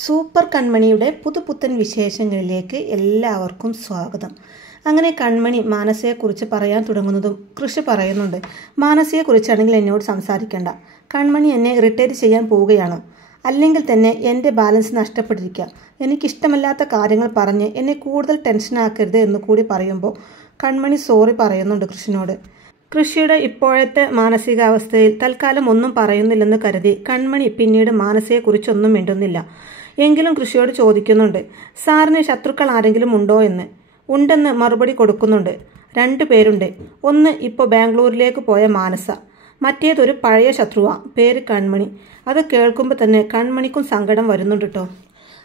Super കൺമണിയുടെ പുതുപുത്തൻ വിശേഷങ്ങളിലേക്ക് എല്ലാവർക്കും സ്വാഗതം. അങ്ങനെ കൺമണി മാനസയെക്കുറിച്ച് പറയാൻ തുടങ്ങുന്നതും കൃഷി പറയുന്നുണ്ട്. മാനസയെക്കുറിച്ചാണെങ്കിൽ എന്നോട് സംസാരിക്കേണ്ട. കൺമണി എന്നെ ഇറിറ്റേറ്റ് ചെയ്യാൻ പോവുകയാണോ? അല്ലെങ്കിൽ തന്നെ എൻ്റെ ബാലൻസ് നഷ്ടപ്പെട്ടിരിക്കുക. എനിക്കിഷ്ടമല്ലാത്ത കാര്യങ്ങൾ പറഞ്ഞ് എന്നെ കൂടുതൽ ടെൻഷനാക്കരുത് എന്ന് കൂടി പറയുമ്പോൾ കൺമണി സോറി പറയുന്നുണ്ട് കൃഷിനോട്. കൃഷിയുടെ ഇപ്പോഴത്തെ മാനസികാവസ്ഥയിൽ തൽക്കാലം ഒന്നും പറയുന്നില്ലെന്ന് കരുതി കൺമണി പിന്നീട് മാനസയെക്കുറിച്ചൊന്നും മിണ്ടുന്നില്ല. എങ്കിലും കൃഷിയോട് ചോദിക്കുന്നുണ്ട്, സാറിന് ശത്രുക്കൾ ആരെങ്കിലും ഉണ്ടോ എന്ന്. ഉണ്ടെന്ന് മറുപടി കൊടുക്കുന്നുണ്ട്. 2 പേരുണ്ട്. ഒന്ന് ഇപ്പോൾ ബാംഗ്ലൂരിലേക്ക് പോയ മാനസ, മറ്റേതൊരു പഴയ ശത്രുവാ, പേര് കൺമണി. അത് കേൾക്കുമ്പോൾ തന്നെ കൺമണിക്കും സങ്കടം വരുന്നുണ്ട് കേട്ടോ.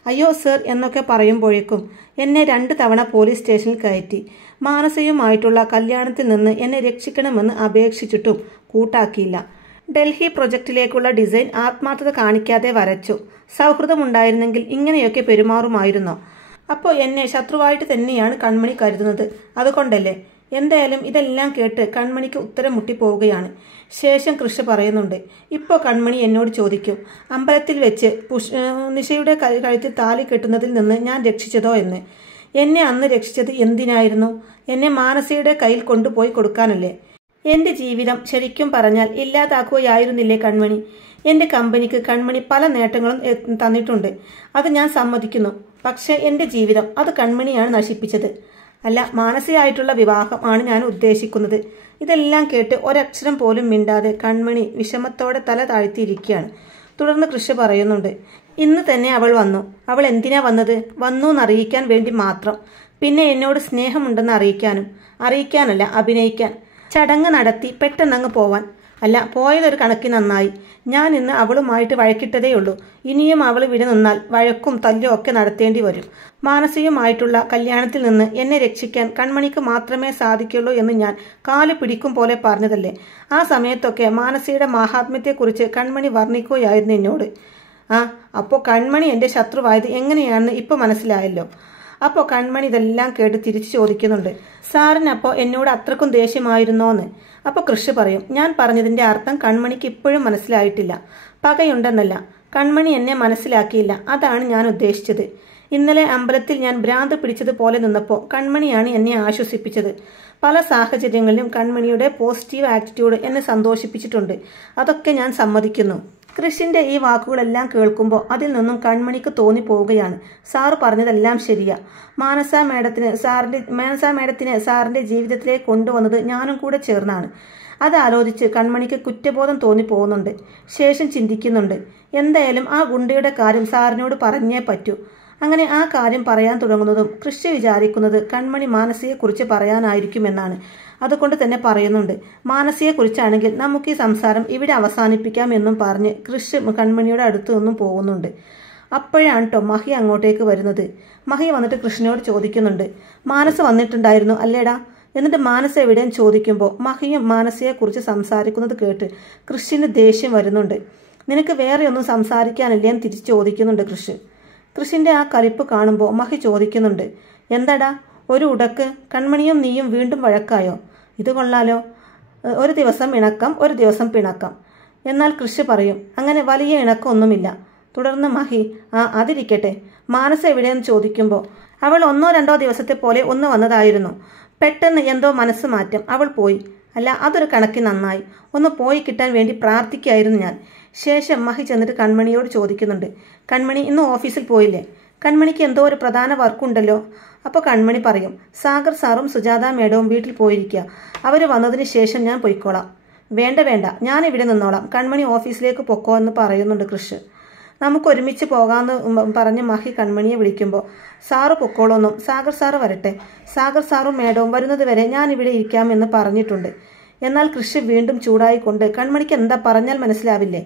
അയ്യോ സർ എന്നൊക്കെ പറയുമ്പോഴേക്കും എന്നെ 2 തവണ പോലീസ് സ്റ്റേഷനിൽ കയറ്റി. മാനസയുമായിട്ടുള്ള കല്യാണത്തിൽ നിന്ന് എന്നെ രക്ഷിക്കണമെന്ന് അപേക്ഷിച്ചിട്ടും കൂട്ടാക്കിയില്ല. ഡൽഹി പ്രൊജക്റ്റിലേക്കുള്ള ഡിസൈൻ ആത്മാർത്ഥത കാണിക്കാതെ വരച്ചു. സൗഹൃദമുണ്ടായിരുന്നെങ്കിൽ ഇങ്ങനെയൊക്കെ പെരുമാറുമായിരുന്നോ? അപ്പോൾ എന്നെ ശത്രുവായിട്ട് തന്നെയാണ് കൺമണി കരുതുന്നത്, അതുകൊണ്ടല്ലേ? എന്തായാലും ഇതെല്ലാം കേട്ട് കൺമണിക്ക് ഉത്തരം മുട്ടിപ്പോവുകയാണ്. ശേഷം കൃഷി പറയുന്നുണ്ട്, ഇപ്പോൾ കൺമണി എന്നോട് ചോദിക്കും, അമ്പലത്തിൽ വെച്ച് നിഷയുടെ കഴുത്തിൽ താലി കെട്ടുന്നതിൽ നിന്ന് ഞാൻ രക്ഷിച്ചതോ എന്ന്. എന്നെ അന്ന് രക്ഷിച്ചത് എന്തിനായിരുന്നു? എന്നെ മാനസയുടെ കയ്യിൽ കൊണ്ടുപോയി കൊടുക്കാനല്ലേ? എൻ്റെ ജീവിതം ശരിക്കും പറഞ്ഞാൽ ഇല്ലാതാക്കുകയായിരുന്നില്ലേ കൺമണി? എൻ്റെ കമ്പനിക്ക് കൺമണി പല നേട്ടങ്ങളും തന്നിട്ടുണ്ട്, അത് ഞാൻ സമ്മതിക്കുന്നു. പക്ഷേ എൻ്റെ ജീവിതം അത് കൺമണിയാണ് നശിപ്പിച്ചത്. അല്ല, മാനസികമായിട്ടുള്ള വിവാഹം ആണ് ഞാൻ ഉദ്ദേശിക്കുന്നത്. ഇതെല്ലാം കേട്ട് ഒരക്ഷരം പോലും മിണ്ടാതെ കൺമണി വിഷമത്തോടെ തല താഴ്ത്തിയിരിക്കുകയാണ്. തുടർന്ന് കൃഷി പറയുന്നുണ്ട്, ഇന്ന് തന്നെ അവൾ വന്നു. അവൾ എന്തിനാ വന്നത്? വന്നു എന്നറിയിക്കാൻ വേണ്ടി മാത്രം. പിന്നെ എന്നോട് സ്നേഹമുണ്ടെന്ന് അറിയിക്കാനല്ല, അഭിനയിക്കാൻ. ചടങ്ങ് നടത്തി പെട്ടെന്നങ്ങ് പോവാൻ. അല്ല, പോയതൊരു കണക്കിന് നന്നായി. ഞാൻ ഇന്ന് അവളുമായിട്ട് വഴക്കിട്ടതേയുള്ളൂ. ഇനിയും അവൾ ഇവിടെ നിന്നാൽ വഴക്കും തല്ലും ഒക്കെ നടത്തേണ്ടി വരും. മാനസികമായിട്ടുള്ള കല്യാണത്തിൽ നിന്ന് എന്നെ രക്ഷിക്കാൻ കൺമണിക്ക് മാത്രമേ സാധിക്കുള്ളൂ എന്ന് ഞാൻ കാല് പിടിക്കും പോലെ പറഞ്ഞതല്ലേ? ആ സമയത്തൊക്കെ മാനസിയുടെ മാഹാത്മ്യത്തെക്കുറിച്ച് കൺമണി വർണ്ണിക്കുകയായിരുന്നു എന്നോട്. അപ്പോൾ കൺമണി എൻ്റെ ശത്രുവായത് എങ്ങനെയാണെന്ന് ഇപ്പോൾ മനസ്സിലായല്ലോ. അപ്പോൾ കൺമണി ഇതെല്ലാം കേട്ട് തിരിച്ചു ചോദിക്കുന്നുണ്ട്, സാറിനപ്പോൾ എന്നോട് അത്രക്കും ദേഷ്യമായിരുന്നോന്ന്? അപ്പോൾ കൃഷി പറയും, ഞാൻ പറഞ്ഞതിൻ്റെ അർത്ഥം കൺമണിക്ക് ഇപ്പോഴും മനസ്സിലായിട്ടില്ല. പകയുണ്ടെന്നല്ല, കൺമണി എന്നെ മനസ്സിലാക്കിയില്ല, അതാണ് ഞാൻ ഉദ്ദേശിച്ചത്. ഇന്നലെ അമ്പലത്തിൽ ഞാൻ ഭ്രാന്ത് പിടിച്ചതുപോലെ നിന്നപ്പോൾ കൺമണിയാണ് എന്നെ ആശ്വസിപ്പിച്ചത്. പല സാഹചര്യങ്ങളിലും കൺമണിയുടെ പോസിറ്റീവ് ആറ്റിറ്റ്യൂഡ് എന്നെ സന്തോഷിപ്പിച്ചിട്ടുണ്ട്. അതൊക്കെ ഞാൻ സമ്മതിക്കുന്നു. കൃഷിന്റെ ഈ വാക്കുകളെല്ലാം കേൾക്കുമ്പോൾ അതിൽ നിന്നും കൺമണിക്ക് തോന്നിപ്പോവുകയാണ്, സാറ് പറഞ്ഞതെല്ലാം ശരിയാ. മാനസ മേഡത്തിനെ സാറിന്റെ ജീവിതത്തിലേക്ക് കൊണ്ടുവന്നത് ഞാനും കൂടെ ചേർന്നാണ്. അതാലോചിച്ച് കൺമണിക്ക് കുറ്റബോധം തോന്നിപ്പോകുന്നുണ്ട്. ശേഷം ചിന്തിക്കുന്നുണ്ട്, എന്തായാലും ആ ഗുണ്ടയുടെ കാര്യം സാറിനോട് പറഞ്ഞേ പറ്റൂ. അങ്ങനെ ആ കാര്യം പറയാൻ തുടങ്ങുന്നതും കൃഷി വിചാരിക്കുന്നത് കൺമണി മാനസയെക്കുറിച്ച് പറയാനായിരിക്കുമെന്നാണ്. അതുകൊണ്ട് തന്നെ പറയുന്നുണ്ട്, മാനസയെക്കുറിച്ചാണെങ്കിൽ നമുക്ക് ഈ സംസാരം ഇവിടെ അവസാനിപ്പിക്കാം എന്നും പറഞ്ഞ് കൃഷി കൺമണിയുടെ അടുത്ത് നിന്നും പോകുന്നുണ്ട്. അപ്പോഴാണ് കേട്ടോ മഹി അങ്ങോട്ടേക്ക് വരുന്നത്. മഹി വന്നിട്ട് കൃഷ്ണനോട് ചോദിക്കുന്നുണ്ട്, മാനസ വന്നിട്ടുണ്ടായിരുന്നു അല്ലേടാ? എന്നിട്ട് മാനസ എവിടെയും ചോദിക്കുമ്പോൾ മഹിയും മാനസയെക്കുറിച്ച് സംസാരിക്കുന്നത് കേട്ട് കൃഷിന് ദേഷ്യം വരുന്നുണ്ട്. നിനക്ക് വേറെ ഒന്നും സംസാരിക്കാനില്ലേ എന്ന് തിരിച്ച് ചോദിക്കുന്നുണ്ട് കൃഷിന്റെ ആ കലിപ്പ് കാണുമ്പോൾ മഹി ചോദിക്കുന്നുണ്ട്, എന്താടാ ഒരു ഉടക്ക്? കൺമണിയും നീയും വീണ്ടും വഴക്കായോ? ഇത് കൊള്ളാലോ, ഒരു ദിവസം ഇണക്കം, ഒരു ദിവസം പിണക്കം. എന്നാൽ കൃഷി പറയും, അങ്ങനെ വലിയ ഇണക്കമൊന്നുമില്ല. തുടർന്ന് മഹി, അതിരിക്കട്ടെ, മാനസ എവിടെയെന്ന് ചോദിക്കുമ്പോൾ അവൾ 1-2 ദിവസത്തെ പോലെ ഒന്ന് വന്നതായിരുന്നു. പെട്ടെന്ന് എന്തോ മനസ്സ് മാറ്റം, അവൾ പോയി. അല്ല, അതൊരു കണക്കിന് നന്നായി. ഒന്ന് പോയി കിട്ടാൻ വേണ്ടി പ്രാർത്ഥിക്കായിരുന്നു ഞാൻ. ശേഷം മഹി ചെന്നിട്ട് കൺമണിയോട് ചോദിക്കുന്നുണ്ട്, കൺമണി ഇന്ന് ഓഫീസിൽ പോയില്ലേ? കൺമണിക്ക് എന്തോ ഒരു പ്രധാന വർക്കുണ്ടല്ലോ. അപ്പോൾ കൺമണി പറയും, സാഗർ സാറും സുജാത മേഡവും വീട്ടിൽ പോയിരിക്കുക. അവർ വന്നതിന് ശേഷം ഞാൻ പൊയ്ക്കോളാം. വേണ്ട, ഞാൻ ഇവിടെ നിന്നോളാം, കൺമണി ഓഫീസിലേക്ക് പൊക്കോ എന്ന് പറയുന്നുണ്ട് കൃഷി. നമുക്ക് ഒരുമിച്ച് പോകാമെന്ന് പറഞ്ഞ് മഹി കൺമണിയെ വിളിക്കുമ്പോൾ, സാറ് പൊക്കോളൊന്നും, സാഗർ സാറ് വരട്ടെ, സാഗർ സാറും മേഡവും വരുന്നത് വരെ ഞാൻ ഇവിടെ ഇരിക്കാമെന്ന് പറഞ്ഞിട്ടുണ്ട്. എന്നാൽ കൃഷി വീണ്ടും ചൂടായിക്കൊണ്ട്, കൺമണിക്ക് എന്താ പറഞ്ഞാൽ മനസ്സിലാവില്ലേ?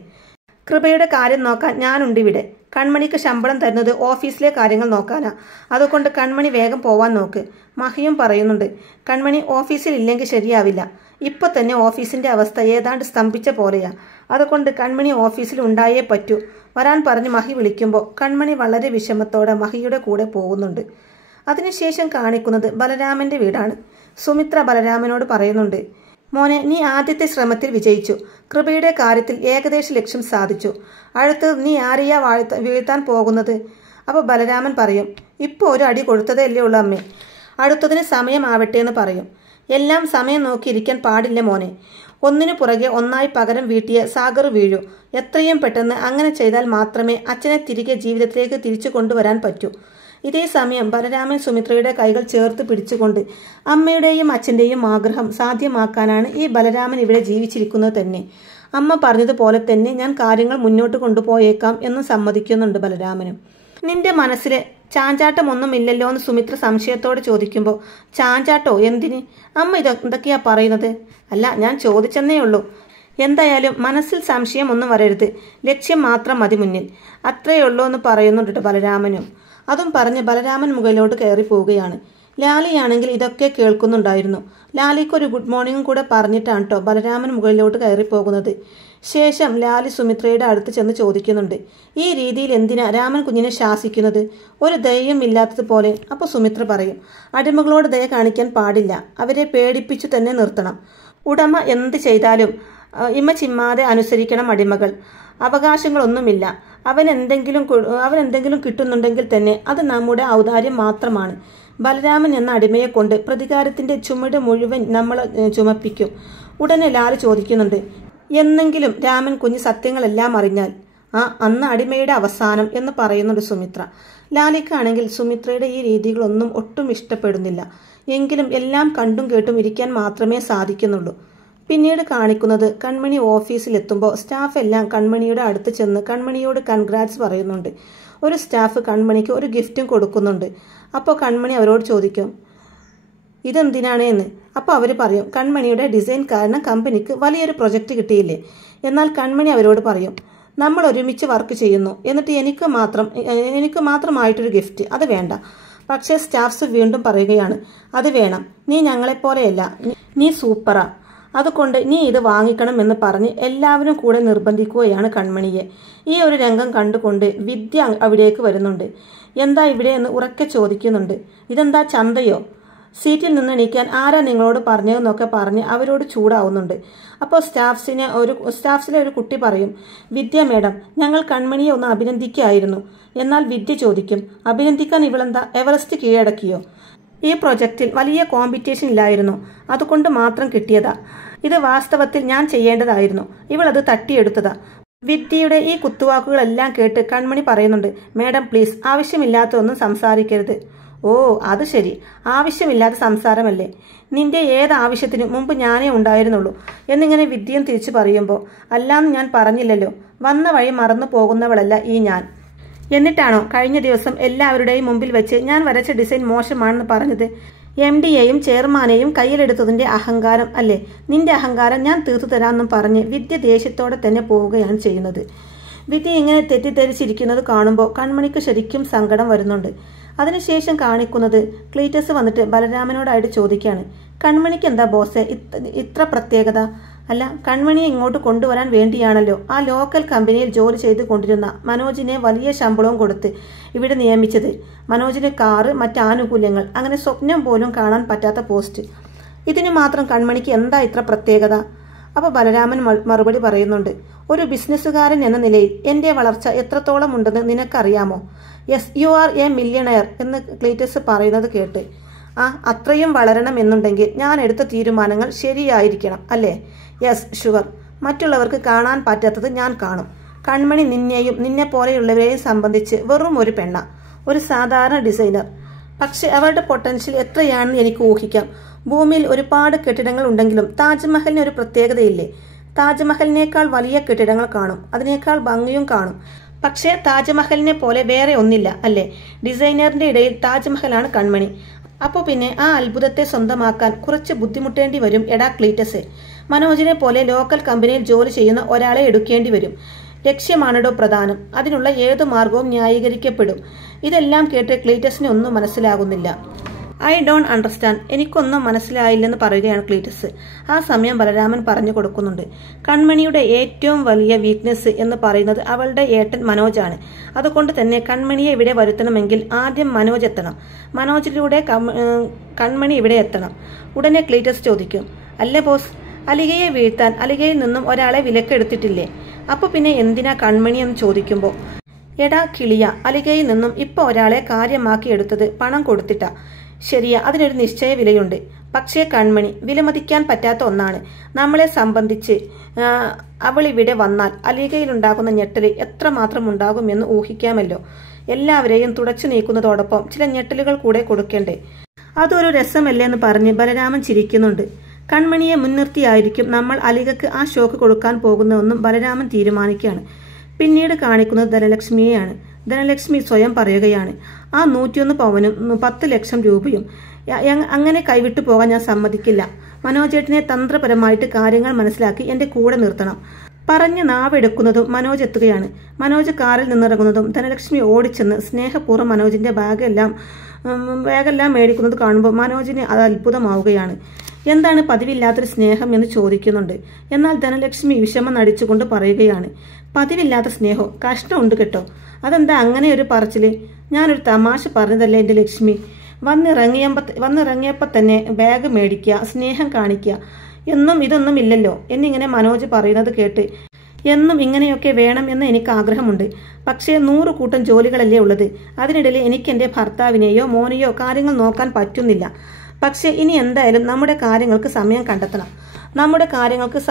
കൃപയുടെ കാര്യം നോക്കാൻ ഞാനുണ്ട് ഇവിടെ. കൺമണിക്ക് ശമ്പളം തരുന്നത് ഓഫീസിലെ കാര്യങ്ങൾ നോക്കാനാ. അതുകൊണ്ട് കൺമണി വേഗം പോവാൻ നോക്ക്. മഹിയും പറയുന്നുണ്ട്, കൺമണി ഓഫീസിൽ ഇല്ലെങ്കിൽ ശരിയാവില്ല. ഇപ്പൊ തന്നെ ഓഫീസിന്റെ അവസ്ഥ ഏതാണ്ട് സ്തംഭിച്ച പോലെയാ. അതുകൊണ്ട് കൺമണി ഓഫീസിൽ ഉണ്ടായേ പറ്റൂ. വരാൻ പറഞ്ഞ് മഹി വിളിക്കുമ്പോൾ കൺമണി വളരെ വിഷമത്തോടെ മഹിയുടെ കൂടെ പോകുന്നുണ്ട്. അതിനുശേഷം കാണിക്കുന്നത് ബലരാമന്റെ വീടാണ്. സുമിത്ര ബലരാമനോട് പറയുന്നുണ്ട്, മോനെ, നീ ആദ്യത്തെ ശ്രമത്തിൽ വിജയിച്ചു. കൃപയുടെ കാര്യത്തിൽ ഏകദേശ ലക്ഷ്യം സാധിച്ചു. അടുത്തത് നീ ആരെയാ വീഴ്ത്താൻ പോകുന്നത്? അപ്പോൾ ബലരാമൻ പറയും, ഇപ്പോൾ ഒരു അടി കൊടുത്തതേ അല്ലേ ഉള്ളൂ അമ്മേ, അടുത്തതിന് സമയമാവട്ടെ എന്ന് പറയും. എല്ലാം സമയം നോക്കിയിരിക്കാൻ പാടില്ല മോനെ. ഒന്നിനു പുറകെ ഒന്നായി പകരം വീട്ടിയ സാഗർ വീഴൂ. എത്രയും പെട്ടെന്ന് അങ്ങനെ ചെയ്താൽ മാത്രമേ അച്ഛനെ തിരികെ ജീവിതത്തിലേക്ക് തിരിച്ചു കൊണ്ടുവരാൻ പറ്റൂ. ഇതേ സമയം ബലരാമൻ സുമിത്രയുടെ കൈകൾ ചേർത്ത് പിടിച്ചുകൊണ്ട് അമ്മയുടെയും അച്ഛൻ്റെയും ആഗ്രഹം സാധ്യമാക്കാനാണ് ഈ ബലരാമൻ ഇവിടെ ജീവിച്ചിരിക്കുന്നത് തന്നെ. അമ്മ പറഞ്ഞതുപോലെ തന്നെ ഞാൻ കാര്യങ്ങൾ മുന്നോട്ട് കൊണ്ടുപോയേക്കാം എന്ന് സമ്മതിക്കുന്നുണ്ട് ബലരാമനും. നിന്റെ മനസ്സിലെ ചാഞ്ചാട്ടമൊന്നുമില്ലല്ലോ എന്ന് സുമിത്ര സംശയത്തോടെ ചോദിക്കുമ്പോൾ, ചാഞ്ചാട്ടോ എന്തിന്? അമ്മ എന്തൊക്കെയാ പറയുന്നത്? അല്ല, ഞാൻ ചോദിച്ചെന്നേ ഉള്ളൂ. എന്തായാലും മനസ്സിൽ സംശയം ഒന്നും വരരുത്, ലക്ഷ്യം മാത്രം മതി മുന്നിൽ, അത്രയേ ഉള്ളൂ എന്ന് പറയുന്നുണ്ട് ബലരാമനും. അതും പറഞ്ഞ് ബലരാമൻ മുകളിലോട്ട് കയറി പോവുകയാണ്. ലാലിയാണെങ്കിൽ ഇതൊക്കെ കേൾക്കുന്നുണ്ടായിരുന്നു. ലാലിക്കൊരു ഗുഡ് മോർണിംഗും കൂടെ പറഞ്ഞിട്ടാണ് കേട്ടോ ബലരാമൻ മുകളിലോട്ട് കയറി പോകുന്നത്. ശേഷം ലാലി സുമിത്രയുടെ അടുത്ത് ചെന്ന് ചോദിക്കുന്നുണ്ട്, ഈ രീതിയിൽ എന്തിനാ രാമൻ കുഞ്ഞിനെ ശാസിക്കുന്നത്? ഒരു ദയയും ഇല്ലാത്തതുപോലെ. അപ്പോൾ സുമിത്ര പറയും, അടിമകളോട് ദയ കാണിക്കാൻ പാടില്ല, അവരെ പേടിപ്പിച്ചു തന്നെ നിർത്തണം. ഉടമ എന്ത് ചെയ്താലും ഇമ ചിമ്മാതെ അനുസരിക്കണം അടിമകൾ. അവകാശങ്ങളൊന്നുമില്ല. അവനെന്തെങ്കിലും കിട്ടുന്നുണ്ടെങ്കിൽ തന്നെ അത് നമ്മുടെ ഔദാര്യം മാത്രമാണ്. ബലരാമൻ എന്ന അടിമയെ കൊണ്ട് പ്രതികാരത്തിന്റെ ചുമട് മുഴുവൻ നമ്മൾ ചുമപ്പിക്കും. ഉടനെ ലാൽ ചോദിക്കുന്നുണ്ട്, എന്നെങ്കിലും രാമൻ കുഞ്ഞ് സത്യങ്ങളെല്ലാം അറിഞ്ഞാൽ അന്ന് അടിമയുടെ അവസാനം എന്ന് പറയുന്നുണ്ട് സുമിത്ര. ലാലിക്കാണെങ്കിൽ സുമിത്രയുടെ ഈ രീതികളൊന്നും ഒട്ടും ഇഷ്ടപ്പെടുന്നില്ല. എങ്കിലും എല്ലാം കണ്ടും കേട്ടും ഇരിക്കാൻ മാത്രമേ സാധിക്കുന്നുള്ളൂ. പിന്നീട് കാണിക്കുന്നത് കൺമണി ഓഫീസിലെത്തുമ്പോൾ സ്റ്റാഫ് എല്ലാം കൺമണിയുടെ അടുത്ത് ചെന്ന് കൺമണിയോട് കൺഗ്രാറ്റ്സ് പറയുന്നുണ്ട്. ഒരു സ്റ്റാഫ് കൺമണിക്ക് ഒരു ഗിഫ്റ്റും കൊടുക്കുന്നുണ്ട്. അപ്പോൾ കൺമണി അവരോട് ചോദിക്കും, ഇതെന്തിനാണ് എന്ന്. അപ്പോൾ അവർ പറയും, കൺമണിയുടെ ഡിസൈൻ കാരണം കമ്പനിക്ക് വലിയൊരു പ്രൊജക്റ്റ് കിട്ടിയില്ലേ. എന്നാൽ കൺമണി അവരോട് പറയും, നമ്മൾ ഒരുമിച്ച് വർക്ക് ചെയ്യുന്നു, എന്നിട്ട് എനിക്ക് മാത്രമായിട്ടൊരു ഗിഫ്റ്റ് അത് വേണ്ട. പക്ഷേ സ്റ്റാഫ്സ് വീണ്ടും പറയുകയാണ്, അത് വേണം, നീ ഞങ്ങളെപ്പോലെയല്ല, നീ സൂപ്പറാ, അതുകൊണ്ട് നീ ഇത് വാങ്ങിക്കണം എന്ന് പറഞ്ഞ് എല്ലാവരും കൂടെ നിർബന്ധിക്കുകയാണ് കൺമണിയെ. ഈ ഒരു രംഗം കണ്ടുകൊണ്ട് വിദ്യ അവിടേക്ക് വരുന്നുണ്ട്. എന്താ ഇവിടെ എന്ന് ഉറക്കെ ചോദിക്കുന്നുണ്ട്. ഇതെന്താ ചന്തയോ? സീറ്റിൽ നിന്ന് എണീക്കാൻ ആരാ നിങ്ങളോട് പറഞ്ഞതെന്നൊക്കെ പറഞ്ഞ് അവരോട് ചൂടാവുന്നുണ്ട്. അപ്പോൾ സ്റ്റാഫ്സിലെ ഒരു കുട്ടി പറയും, വിദ്യ മേഡം, ഞങ്ങൾ കൺമണിയെ ഒന്ന് അഭിനന്ദിക്കുകയായിരുന്നു. എന്നാൽ വിദ്യ ചോദിക്കും, അഭിനന്ദിക്കാൻ ഇവളെന്താ എവറസ്റ്റ് കീഴടക്കിയോ? ഈ പ്രൊജക്റ്റിൽ വലിയ കോമ്പറ്റീഷൻ ഇല്ലായിരുന്നു, അതുകൊണ്ട് മാത്രം കിട്ടിയതാ. ഇത് വാസ്തവത്തിൽ ഞാൻ ചെയ്യേണ്ടതായിരുന്നു, ഇവളത് തട്ടിയെടുത്തതാ. വിദ്യയുടെ ഈ കുത്തുവാക്കുകളെല്ലാം കേട്ട് കൺമണി പറയുന്നുണ്ട്, മേഡം പ്ലീസ്, ആവശ്യമില്ലാത്തതൊന്നും സംസാരിക്കരുത്. ഓ അത് ശരി, ആവശ്യമില്ലാത്ത സംസാരമല്ലേ? നിന്റെ ഏത് ആവശ്യത്തിനും മുമ്പ് ഞാനേ ഉണ്ടായിരുന്നുള്ളൂ എന്നിങ്ങനെ വിദ്യയും തിരിച്ചു പറയുമ്പോൾ, അല്ലാന്ന് ഞാൻ പറഞ്ഞില്ലല്ലോ, വന്ന വഴി മറന്നു പോകുന്നവളല്ല ഈ ഞാൻ. എന്നിട്ടാണോ കഴിഞ്ഞ ദിവസം എല്ലാവരുടെയും മുമ്പിൽ വെച്ച് ഞാൻ വരച്ച ഡിസൈൻ മോശമാണെന്ന് പറഞ്ഞത്? MD-യെയും ചെയർമാനെയും കയ്യിലെടുത്തതിന്റെ അഹങ്കാരം അല്ലേ? നിന്റെ അഹങ്കാരം ഞാൻ തീർത്തു തരാമെന്നും പറഞ്ഞ് വിദ്യ ദേഷ്യത്തോടെ തന്നെ പോവുകയാണ് ചെയ്യുന്നത്. വിദ്യ ഇങ്ങനെ തെറ്റിദ്ധരിച്ചിരിക്കുന്നത് കാണുമ്പോൾ കൺമണിക്ക് ശരിക്കും സങ്കടം വരുന്നുണ്ട്. അതിനുശേഷം കാണിക്കുന്നത് ക്ലീറ്റസ് വന്നിട്ട് ബലരാമനോടായിട്ട് ചോദിക്കുകയാണ്, കൺമണിക്ക് എന്താ ബോസേ ഇത്ര പ്രത്യേകത? അല്ല, കൺമണിയെ ഇങ്ങോട്ട് കൊണ്ടുവരാൻ വേണ്ടിയാണല്ലോ ആ ലോക്കൽ കമ്പനിയിൽ ജോലി ചെയ്ത് കൊണ്ടിരുന്ന മനോജിനെ വലിയ ശമ്പളവും കൊടുത്ത് ഇവിടെ നിയമിച്ചത്. മനോജിന് കാറ്, മറ്റാനുകൂല്യങ്ങൾ, അങ്ങനെ സ്വപ്നം പോലും കാണാൻ പറ്റാത്ത പോസ്റ്റ്. ഇതിനു മാത്രം കൺമണിക്ക് എന്താ ഇത്ര പ്രത്യേകത? അപ്പോൾ ബലരാമൻ മറുപടി പറയുന്നുണ്ട്, ഒരു ബിസിനസ്സുകാരൻ എന്ന നിലയിൽ എൻ്റെ വളർച്ച എത്രത്തോളം ഉണ്ടെന്ന് നിനക്കറിയാമോ? Yes, you are A millionaire എന്ന് ക്ലീറ്റസ് പറയുന്നത് കേട്ട്, അത്രയും വളരണം എന്നുണ്ടെങ്കിൽ ഞാൻ എടുത്ത തീരുമാനങ്ങൾ ശരിയായിരിക്കണം അല്ലേ? Yes sure. മറ്റുള്ളവർക്ക് കാണാൻ പറ്റാത്തത് ഞാൻ കാണും. കൺമണി നിന്നെയും നിന്നെ പോലെയുള്ളവരെയും സംബന്ധിച്ച് വെറും ഒരു പെണ്ണ, ഒരു സാധാരണ ഡിസൈനർ. പക്ഷെ അവരുടെ പൊട്ടൻഷ്യൽ എത്രയാണെന്ന് എനിക്ക് ഊഹിക്കാം. ഭൂമിയിൽ ഒരുപാട് കെട്ടിടങ്ങൾ ഉണ്ടെങ്കിലും താജ്മഹലിന് ഒരു പ്രത്യേകതയില്ലേ? താജ്മഹലിനേക്കാൾ വലിയ കെട്ടിടങ്ങൾ കാണും, അതിനേക്കാൾ ഭംഗിയും കാണും. പക്ഷേ താജ്മഹലിനെ പോലെ വേറെ ഒന്നില്ല അല്ലേ? ഡിസൈനറിന്റെ ഇടയിൽ താജ്മഹലാണ് കൺമണി. അപ്പോൾ പിന്നെ ആ അത്ഭുതത്തെ സ്വന്തമാക്കാൻ കുറച്ച് ബുദ്ധിമുട്ടേണ്ടി വരും എടാ ക്ലീറ്റസ്. മനോജിനെ പോലെ ലോക്കൽ കമ്പനിയിൽ ജോലി ചെയ്യുന്ന ഒരാളെ എടുക്കേണ്ടി വരും. ലക്ഷ്യമാണോ പ്രധാനം, അതിനുള്ള ഏതു മാർഗവും ന്യായീകരിക്കപ്പെടും. ഇതെല്ലാം കേട്ട് ക്ലീറ്റസിന് ഒന്നും മനസ്സിലാകുന്നില്ല. ഐ ഡോണ്ട് അണ്ടർസ്റ്റാൻഡ്, എനിക്കൊന്നും മനസ്സിലായില്ലെന്ന് പറയുകയാണ് ക്ലീറ്റസ്. ആ സമയം ബലരാമൻ പറഞ്ഞു കൊടുക്കുന്നുണ്ട്, കൺമണിയുടെ ഏറ്റവും വലിയ വീക്ക്നെസ് എന്ന് പറയുന്നത് അവളുടെ ഏട്ടൻ മനോജാണ്. അതുകൊണ്ട് തന്നെ കൺമണിയെ ഇവിടെ വരുത്തണമെങ്കിൽ ആദ്യം മനോജ് എത്തണം, മനോജിലൂടെ കൺമണി ഇവിടെ എത്തണം. ഉടനെ ക്ലീറ്റസ് ചോദിക്കും, അല്ലേ ബോസ്, അലികയെ വീഴ്ത്താൻ അലികയിൽ നിന്നും ഒരാളെ വിലക്കെടുത്തിട്ടില്ലേ? അപ്പൊ പിന്നെ എന്തിനാ കൺമണി എന്ന് ചോദിക്കുമ്പോൾ, എടാ കിളിയ, അലികയിൽ നിന്നും ഇപ്പൊ ഒരാളെ കാര്യമാക്കി എടുത്തത് പണം കൊടുത്തിട്ടാ. ശരിയാ, അതിനൊരു നിശ്ചയ വിലയുണ്ട്. പക്ഷേ കൺമണി, വിലമതിക്കാൻ പറ്റാത്ത ഒന്നാണ്. നമ്മളെ സംബന്ധിച്ച് അവളിവിടെ വന്നാൽ അലികയിലുണ്ടാകുന്ന ഞെട്ടല് എത്രമാത്രം ഉണ്ടാകുമെന്ന് ഊഹിക്കാമല്ലോ. എല്ലാവരെയും തുടച്ചു നീക്കുന്നതോടൊപ്പം ചില ഞെട്ടലുകൾ കൂടെ കൊടുക്കണ്ടേ? അതൊരു രസമല്ലേന്ന് പറഞ്ഞ് ബലരാമൻ ചിരിക്കുന്നുണ്ട്. കൺമണിയെ മുൻനിർത്തിയായിരിക്കും നമ്മൾ അലികക്ക് ആ ഷോക്ക് കൊടുക്കാൻ പോകുന്നതെന്നും ബലരാമൻ തീരുമാനിക്കുകയാണ്. പിന്നീട് കാണിക്കുന്നത് ധനലക്ഷ്മിയെയാണ്. ധനലക്ഷ്മി സ്വയം പറയുകയാണ്, ആ 101 പവനും 10 ലക്ഷം രൂപയും അങ്ങനെ കൈവിട്ടു പോകാൻ ഞാൻ സമ്മതിക്കില്ല. മനോജേട്ടനെ തന്ത്രപരമായിട്ട് കാര്യങ്ങൾ മനസ്സിലാക്കി എന്റെ കൂടെ നിർത്തണം. പറഞ്ഞ് നാവെടുക്കുന്നതും മനോജ് എത്തുകയാണ്. മനോജ് കാറിൽ നിന്നിറങ്ങുന്നതും ധനലക്ഷ്മി ഓടിച്ചെന്ന് സ്നേഹപൂർവ്വം മനോജിന്റെ ബാഗെല്ലാം മേടിക്കുന്നത് കാണുമ്പോൾ മനോജിന് അത് അത്ഭുതമാവുകയാണ്. എന്താണ് പതിവില്ലാത്തൊരു സ്നേഹം എന്ന് ചോദിക്കുന്നുണ്ട്. എന്നാൽ ധനലക്ഷ്മി വിഷമം നടിച്ചുകൊണ്ട് പറയുകയാണ്, പതിവില്ലാത്ത സ്നേഹം കഷ്ടമുണ്ട് കേട്ടോ. അതെന്താ അങ്ങനെ ഒരു പറച്ചില്? ഞാനൊരു തമാശ പറഞ്ഞതല്ലേ എന്റെ ലക്ഷ്മി. വന്നിറങ്ങിയപ്പോൾ തന്നെ ബാഗ് മേടിക്കുക, സ്നേഹം കാണിക്കുക, ഇതൊന്നും ഇല്ലല്ലോ എന്നിങ്ങനെ മനോജ് പറയുന്നത് കേട്ട്, എന്നും ഇങ്ങനെയൊക്കെ വേണം എന്ന് എനിക്ക് ആഗ്രഹമുണ്ട്. പക്ഷേ 100 കൂട്ടം ജോലികളല്ലേ ഉള്ളത്. അതിനിടയിൽ എനിക്ക് എന്റെ ഭർത്താവിനെയോ മോനെയോ കാര്യങ്ങൾ നോക്കാൻ പറ്റുന്നില്ല. പക്ഷെ ഇനി എന്തായാലും നമ്മുടെ കാര്യങ്ങൾക്ക്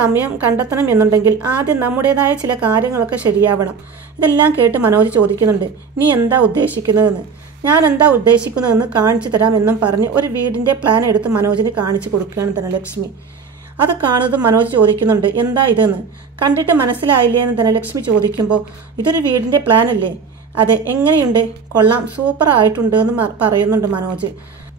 സമയം കണ്ടെത്തണം എന്നുണ്ടെങ്കിൽ ആദ്യം നമ്മുടേതായ ചില കാര്യങ്ങളൊക്കെ ശരിയാവണം. ഇതെല്ലാം കേട്ട് മനോജ് ചോദിക്കുന്നുണ്ട്, നീ എന്താ ഉദ്ദേശിക്കുന്നതെന്ന്? ഞാൻ എന്താ ഉദ്ദേശിക്കുന്നതെന്ന് കാണിച്ചു തരാം എന്നും പറഞ്ഞ് ഒരു വീടിന്റെ പ്ലാൻ എടുത്ത് മനോജിന് കാണിച്ചു കൊടുക്കുകയാണ് ധനലക്ഷ്മി. അത് കാണുന്നത് മനോജ് ചോദിക്കുന്നുണ്ട്, എന്താ ഇതെന്ന്? കണ്ടിട്ട് മനസ്സിലായില്ലേ എന്ന് ധനലക്ഷ്മി ചോദിക്കുമ്പോൾ, ഇതൊരു വീടിന്റെ പ്ലാൻ അല്ലേ? അതെ, എങ്ങനെയുണ്ട്? കൊള്ളാം, സൂപ്പർ ആയിട്ടുണ്ട് എന്ന് പറയുന്നുണ്ട് മനോജ്.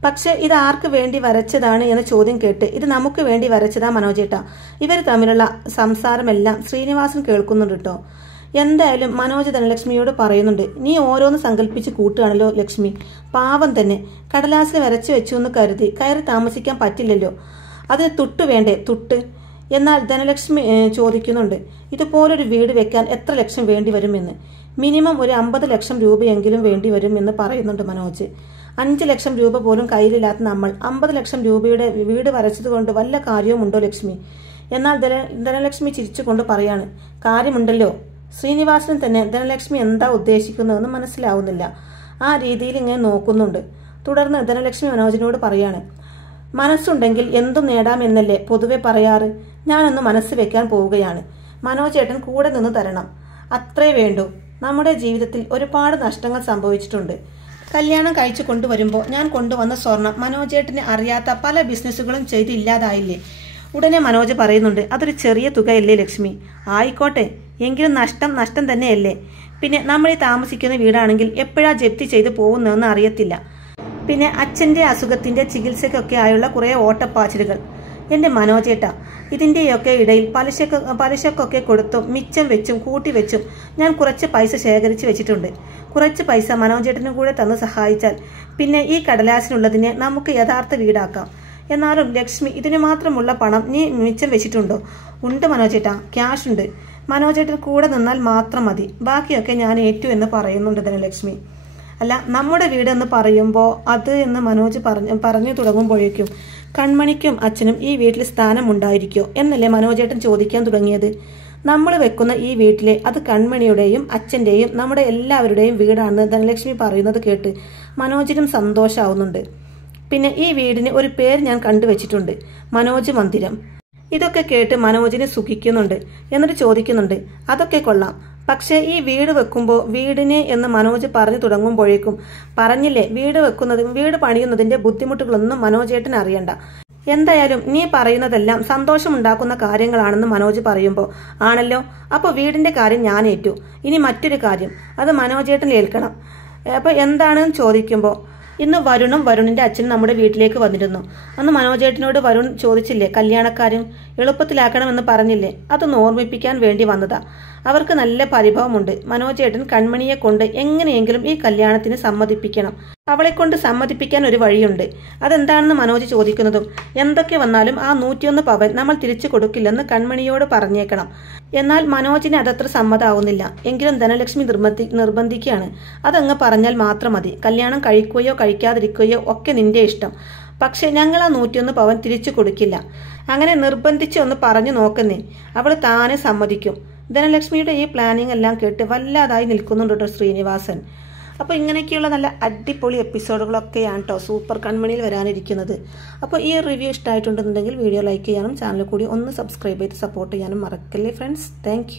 പക്ഷെ ഇത് ആർക്ക് വേണ്ടി വരച്ചതാണ് എന്ന ചോദ്യം കേട്ട്, ഇത് നമുക്ക് വേണ്ടി വരച്ചതാ മനോജേട്ടാ. ഇവർ തമ്മിലുള്ള സംസാരമെല്ലാം ശ്രീനിവാസൻ കേൾക്കുന്നുണ്ട് കേട്ടോ. എന്തായാലും മനോജ് ധനലക്ഷ്മിയോട് പറയുന്നുണ്ട്, നീ ഓരോന്ന് സങ്കല്പിച്ച് കൂട്ടുകയാണല്ലോ ലക്ഷ്മി. പാവം തന്നെ, കടലാസിൽ വരച്ചു വെച്ചു എന്ന് കരുതി കയറി താമസിക്കാൻ പറ്റില്ലല്ലോ. അതിന് തുട്ട് വേണ്ടേ, തുട്ട്? എന്നാൽ ധനലക്ഷ്മി ചോദിക്കുന്നുണ്ട്, ഇതുപോലൊരു വീട് വെക്കാൻ എത്ര ലക്ഷം വേണ്ടി വരുമെന്ന്? മിനിമം ഒരു 50 ലക്ഷം രൂപയെങ്കിലും വേണ്ടി വരും എന്ന് പറയുന്നുണ്ട് മനോജ്. 5 ലക്ഷം രൂപ പോലും കയ്യിലില്ലാത്ത നമ്മൾ 50 ലക്ഷം രൂപയുടെ വീട് വരച്ചതുകൊണ്ട് വല്ല കാര്യവുമുണ്ടോ ലക്ഷ്മി? എന്നാൽ ധനലക്ഷ്മി ചിരിച്ചുകൊണ്ട് പറയാണ്, കാര്യമുണ്ടല്ലോ. ശ്രീനിവാസൻ തന്നെ ധനലക്ഷ്മി എന്താ ഉദ്ദേശിക്കുന്നതെന്ന് മനസ്സിലാവുന്നില്ല. ആ രീതിയിൽ ഇങ്ങനെ നോക്കുന്നുണ്ട്. തുടർന്ന് ധനലക്ഷ്മി മനോജിനോട് പറയാണ്, മനസ്സുണ്ടെങ്കിൽ എന്തും നേടാമെന്നല്ലേ പൊതുവെ പറയാറ്. ഞാനൊന്ന് മനസ്സ് വെക്കാൻ പോവുകയാണ്. മനോജേട്ടൻ കൂടെ നിന്ന് തരണം, അത്രേ വേണ്ടൂ. നമ്മുടെ ജീവിതത്തിൽ ഒരുപാട് നഷ്ടങ്ങൾ സംഭവിച്ചിട്ടുണ്ട്. കല്യാണം കഴിച്ചു കൊണ്ടുവരുമ്പോൾ ഞാൻ കൊണ്ടുവന്ന സ്വർണം മനോജേട്ടന് അറിയാത്ത പല ബിസിനസ്സുകളും ചെയ്ത് ഇല്ലാതായില്ലേ? ഉടനെ മനോജ് പറയുന്നുണ്ട്, അതൊരു ചെറിയ തുകയല്ലേ ലക്ഷ്മി? ആയിക്കോട്ടെ, എങ്കിലും നഷ്ടം തന്നെയല്ലേ? പിന്നെ നമ്മൾ ഈ താമസിക്കുന്ന വീടാണെങ്കിൽ എപ്പോഴാ ജപ്തി ചെയ്ത് പോകുന്നതെന്ന് അറിയത്തില്ല. പിന്നെ അച്ഛന്റെ അസുഖത്തിന്റെ ചികിത്സയ്ക്കൊക്കെ ആയുള്ള കുറെ ഓട്ടപ്പാച്ചിലുകൾ. എന്റെ മനോജേട്ട, ഇതിന്റെയൊക്കെ ഇടയിൽ പലിശക്കൊക്കെ കൊടുത്തും മിച്ചം വെച്ചും കൂട്ടിവെച്ചും ഞാൻ കുറച്ച് പൈസ ശേഖരിച്ചു വെച്ചിട്ടുണ്ട്. കുറച്ച് പൈസ മനോജേട്ടനും കൂടെ തന്ന് സഹായിച്ചാൽ പിന്നെ ഈ കടലാസിനുള്ളതിനെ നമുക്ക് യഥാർത്ഥ വീടാക്കാം. എന്നാലും ലക്ഷ്മി, ഇതിനു മാത്രമുള്ള പണം നീ മിച്ചം വെച്ചിട്ടുണ്ടോ? ഉണ്ട് മനോജേട്ടാ, ക്യാഷ് ഉണ്ട്. മനോജേട്ടൻ കൂടെ നിന്നാൽ മാത്രം മതി, ബാക്കിയൊക്കെ ഞാൻ ഏറ്റു എന്ന് പറയുന്നുണ്ട് ധനലക്ഷ്മി. അല്ല, നമ്മുടെ വീട് എന്ന് പറയുമ്പോൾ അത് എന്ന് മനോജ് പറഞ്ഞു തുടങ്ങുമ്പോഴേക്കും കൺമണിക്കും അച്ഛനും ഈ വീട്ടിൽ സ്ഥാനം ഉണ്ടായിരിക്കോ എന്നല്ലേ മനോജേട്ടൻ ചോദിക്കാൻ തുടങ്ങിയത്. നമ്മൾ വെക്കുന്ന ഈ വീട്ടിലെ അത് കൺമണിയുടെയും അച്ഛന്റെയും നമ്മുടെ എല്ലാവരുടെയും വീടാണെന്ന് ധനലക്ഷ്മി പറയുന്നത് കേട്ട് മനോജിനും സന്തോഷാവുന്നുണ്ട്. പിന്നെ ഈ വീടിന് ഒരു പേര് ഞാൻ കണ്ടുവച്ചിട്ടുണ്ട്, മനോജ് മന്ദിരം. ഇതൊക്കെ കേട്ട് മനോജിന് സുഖിക്കുന്നുണ്ട്. എന്നിട്ട് ചോദിക്കുന്നുണ്ട്, അതൊക്കെ കൊള്ളാം, പക്ഷെ ഈ വീട് വെക്കുമ്പോൾ വീടിനെ എന്ന് മനോജ് പറഞ്ഞു തുടങ്ങുമ്പോഴേക്കും പറഞ്ഞില്ലേ, വീട് പണിയുന്നതിന്റെ ബുദ്ധിമുട്ടുകളൊന്നും മനോജേട്ടൻ അറിയണ്ട. എന്തായാലും നീ പറയുന്നതെല്ലാം സന്തോഷമുണ്ടാക്കുന്ന കാര്യങ്ങളാണെന്ന് മനോജ് പറയുമ്പോൾ, ആണല്ലോ, അപ്പോൾ വീടിന്റെ കാര്യം ഞാൻ ഏറ്റു. ഇനി മറ്റൊരു കാര്യം, അത് മനോജേട്ടൻ ഏൽക്കണം. അപ്പൊ എന്താണെന്ന് ചോദിക്കുമ്പോൾ, ഇന്ന് വരുണിന്റെ അച്ഛൻ നമ്മുടെ വീട്ടിലേക്ക് വന്നിരുന്നു. അന്ന് മനോജേട്ടനോട് വരുൺ ചോദിച്ചില്ലേ, കല്യാണക്കാരും എളുപ്പത്തിലാക്കണമെന്ന് പറഞ്ഞില്ലേ, അതൊന്ന് ഓർമ്മിപ്പിക്കാൻ വേണ്ടി വന്നതാ. അവർക്ക് നല്ല പരിഭവമുണ്ട്. മനോജേട്ടൻ കൺമണിയെ കൊണ്ട് എങ്ങനെയെങ്കിലും ഈ കല്യാണത്തിന് സമ്മതിപ്പിക്കണം. അവളെ കൊണ്ട് സമ്മതിപ്പിക്കാൻ ഒരു വഴിയുണ്ട്. അതെന്താണെന്ന് മനോജ് ചോദിക്കുന്നതും, എന്തൊക്കെ വന്നാലും ആ 101 പവൻ നമ്മൾ തിരിച്ചു കൊടുക്കില്ലെന്ന് കൺമണിയോട് പറഞ്ഞേക്കണം. എന്നാൽ മനോജിന് അതത്ര സമ്മതാവുന്നില്ല. എങ്കിലും ധനലക്ഷ്മി നിർബന്ധിക്കുകയാണ്. അതങ്ങ് പറഞ്ഞാൽ മാത്രം മതി. കല്യാണം കഴിക്കുകയോ കഴിക്കാതിരിക്കുകയോ ഒക്കെ നിന്റെ ഇഷ്ടം. പക്ഷെ ഞങ്ങൾ ആ 101 പവൻ തിരിച്ചു കൊടുക്കില്ല. അങ്ങനെ നിർബന്ധിച്ച് ഒന്ന് പറഞ്ഞു നോക്കുന്നേ, അവൾ താനെ സമ്മതിക്കും. ധനലക്ഷ്മിയുടെ ഈ പ്ലാനിങ് എല്ലാം കേട്ട് വല്ലാതായി നിൽക്കുന്നുണ്ട് കേട്ടോ ശ്രീനിവാസൻ. അപ്പോൾ ഇങ്ങനെയൊക്കെയുള്ള നല്ല അടിപൊളി എപ്പിസോഡുകളൊക്കെയാണ് കേട്ടോ സൂപ്പർ കൺമണിയിൽ വരാനിരിക്കുന്നത്. അപ്പോൾ ഈ റിവ്യൂ ഇഷ്ടമായിട്ടുണ്ടെന്നുണ്ടെങ്കിൽ വീഡിയോ ലൈക്ക് ചെയ്യാനും ചാനൽ കൂടി ഒന്ന് സബ്സ്ക്രൈബ് ചെയ്ത് സപ്പോർട്ട് ചെയ്യാനും മറക്കല്ലേ ഫ്രണ്ട്സ്. താങ്ക്